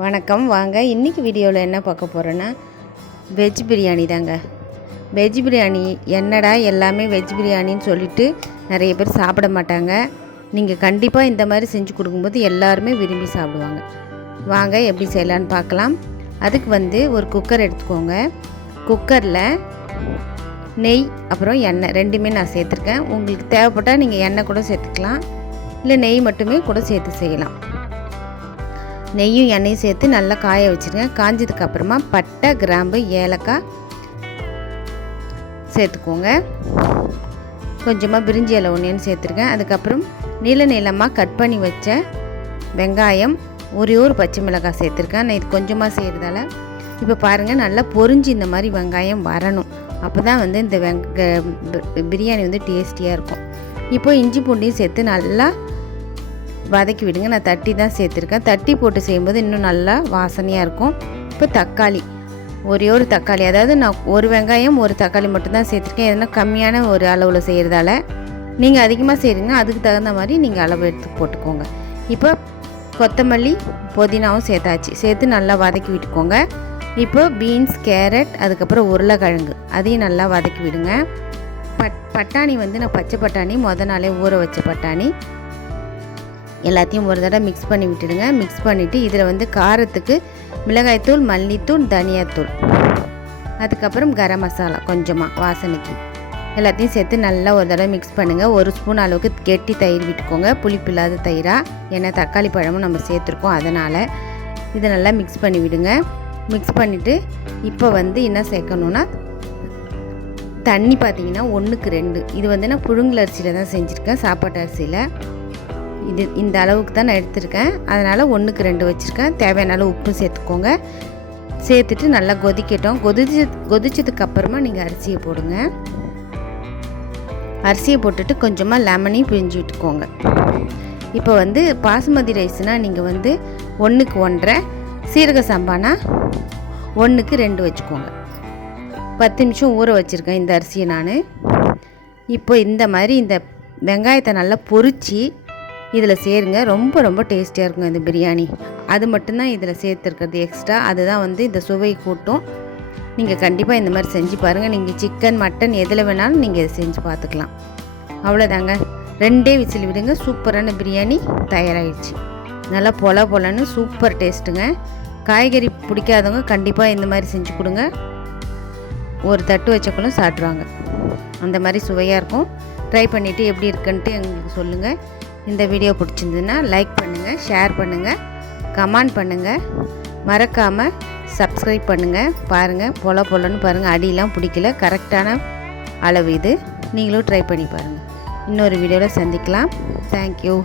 வணக்கம். வாங்க இன்றைக்கி வீடியோவில் என்ன பார்க்க போகிறோன்னா வெஜ் பிரியாணி தாங்க. வெஜ் பிரியாணி என்னடா எல்லாமே வெஜ் பிரியாணின்னு சொல்லிட்டு நிறைய பேர் சாப்பிட மாட்டாங்க. நீங்கள் கண்டிப்பாக இந்த மாதிரி செஞ்சு கொடுக்கும்போது எல்லாருமே விரும்பி சாப்பிடுவாங்க. வாங்க எப்படி செய்யலான்னு பார்க்கலாம். அதுக்கு வந்து ஒரு குக்கர் எடுத்துக்கோங்க. குக்கரில் நெய் அப்புறம் எண்ணெய் ரெண்டுமே நான் சேர்த்துருக்கேன். உங்களுக்கு தேவைப்பட்டால் நீங்கள் எண்ணெய் கூட சேர்த்துக்கலாம். இல்லை நெய் மட்டுமே கூட சேர்த்து செய்யலாம். நெய்யும் எண்ணெயும் சேர்த்து நல்லா காய வச்சுருங்க. காஞ்சதுக்கப்புறமா பட்டை கிராம்பு ஏலக்காய் சேர்த்துக்கோங்க. கொஞ்சமாக பிரிஞ்சி இலை ஒன்றுன்னு சேர்த்துருக்கேன் அதுக்கப்புறம் நீள நீளமாக கட் பண்ணி வச்ச வெங்காயம் ஒரே ஒரு பச்சை மிளகாய் சேர்த்துருக்கேன். நான் இது கொஞ்சமாக செய்கிறதால இப்போ பாருங்கள் நல்லா பொறிஞ்சு இந்த மாதிரி வெங்காயம் வரணும். அப்போ தான் வந்து இந்த வெங்க பிரியாணி வந்து டேஸ்டியாக இருக்கும். இப்போ இஞ்சி பூண்டையும் சேர்த்து நல்லா வதக்கி விடுங்க. நான் தட்டி தான் சேர்த்துருக்கேன். தட்டி போட்டு செய்யும்போது இன்னும் நல்லா வாசனையாக இருக்கும். இப்போ தக்காளி. ஒரே ஒரு தக்காளி. அதாவது நான் ஒரு வெங்காயம் ஒரு தக்காளி மட்டும்தான் சேர்த்துருக்கேன். எதனா கம்மியான ஒரு அளவில் செய்கிறதால நீங்கள் அதிகமாக செய்கிறீங்கன்னா அதுக்கு தகுந்த மாதிரி நீங்கள் அளவு எடுத்து போட்டுக்கோங்க. இப்போ கொத்தமல்லி புதினாவும் சேர்த்தாச்சு. சேர்த்து நல்லா வதக்கி விட்டுக்கோங்க. இப்போ பீன்ஸ் கேரட் அதுக்கப்புறம் உருளைக்கிழங்கு. அதையும் நல்லா வதக்கி விடுங்க. பட் பட்டாணி வந்து நான் பச்சை பட்டாணி மொதல் நாளே ஊற வச்ச பட்டாணி. எல்லாத்தையும் ஒரு தடவை மிக்ஸ் பண்ணி விட்டுடுங்க. மிக்ஸ் பண்ணிவிட்டு இதில் வந்து காரத்துக்கு மிளகாய்த்தூள் மல்லித்தூள் தனியாத்தூள் அதுக்கப்புறம் கரம் மசாலா கொஞ்சமாக வாசனைக்கு. எல்லாத்தையும் சேர்த்து நல்லா ஒரு தடவை மிக்ஸ் பண்ணுங்கள் ஒரு ஸ்பூன் அளவுக்கு கெட்டி தயிர் விட்டுக்கோங்க. புளிப்பு இல்லாத தயிராக ஏன்னா தக்காளி பழமும் நம்ம சேர்த்துருக்கோம். அதனால் இதை நல்லா மிக்ஸ் பண்ணி விடுங்க. மிக்ஸ் பண்ணிவிட்டு இப்போ வந்து என்ன சேர்க்கணுன்னா தண்ணி பார்த்தீங்கன்னா ஒன்றுக்கு ரெண்டு. இது வந்து நான் புழுங்கல் அரிசியில் தான் செஞ்சுருக்கேன். சாப்பாட்டு அரிசியில். இது இந்த அளவுக்கு தான் நான் எடுத்திருக்கேன். அதனால் ஒன்றுக்கு ரெண்டு வச்சுருக்கேன். தேவையான அளவு உப்பு சேர்த்துக்கோங்க. சேர்த்துட்டு நல்லா கொதிக்கட்டும். கொதிச்சு கொதிச்சதுக்கப்புறமா நீங்கள் அரிசியை போடுங்க. அரிசியை போட்டுட்டு கொஞ்சமாக லெமனையும் பிழிஞ்சு விட்டுக்கோங்க. இப்போ வந்து பாசுமதி ரைஸ்னால் நீங்கள் வந்து ஒன்றுக்கு ஒன்றரை சீரக சம்பானா ஒன்றுக்கு ரெண்டு வச்சுக்கோங்க. பத்து நிமிஷம் ஊற வச்சுருக்கேன் இந்த அரிசியை நான். இப்போ இந்த மாதிரி இந்த வெங்காயத்தை நல்லா பொறிச்சு இதில் சேருங்க. ரொம்ப ரொம்ப டேஸ்டியாக இருக்கும் இந்த பிரியாணி. அது மட்டும்தான் இதில் சேர்த்துருக்கிறது எக்ஸ்ட்ரா அதுதான் வந்து இந்த சுவை கூட்டும். நீங்கள் கண்டிப்பாக இந்த மாதிரி செஞ்சு பாருங்கள் நீங்கள் சிக்கன் மட்டன் எதில் வேணாலும் நீங்கள் இதை செஞ்சு பார்த்துக்கலாம். அவ்வளோதாங்க. ரெண்டே விசில் விடுங்க. சூப்பரான பிரியாணி தயாராகிடுச்சு நல்லா பொல பொலன்னு சூப்பர் டேஸ்ட்டுங்க. காய்கறி பிடிக்காதவங்க கண்டிப்பாக இந்த மாதிரி செஞ்சு கொடுங்க. ஒரு தட்டு வச்சக்குள்ளும் சாப்பிட்ருவாங்க. அந்த மாதிரி சுவையாக இருக்கும். ட்ரை பண்ணிவிட்டு எப்படி இருக்குன்ட்டு எங்களுக்கு சொல்லுங்கள் இந்த வீடியோ பிடிச்சிருந்ததுன்னா லைக் பண்ணுங்கள் ஷேர் பண்ணுங்கள் கமெண்ட் பண்ணுங்கள் மறக்காமல் சப்ஸ்கிரைப் பண்ணுங்கள் பாருங்கள் பொல பொலன்னு பாருங்கள் அடியெலாம் பிடிக்கல. கரெக்டான அளவு இது. நீங்களும் ட்ரை பண்ணி பாருங்கள் இன்னொரு வீடியோவில் சந்திக்கலாம். தேங்க்யூ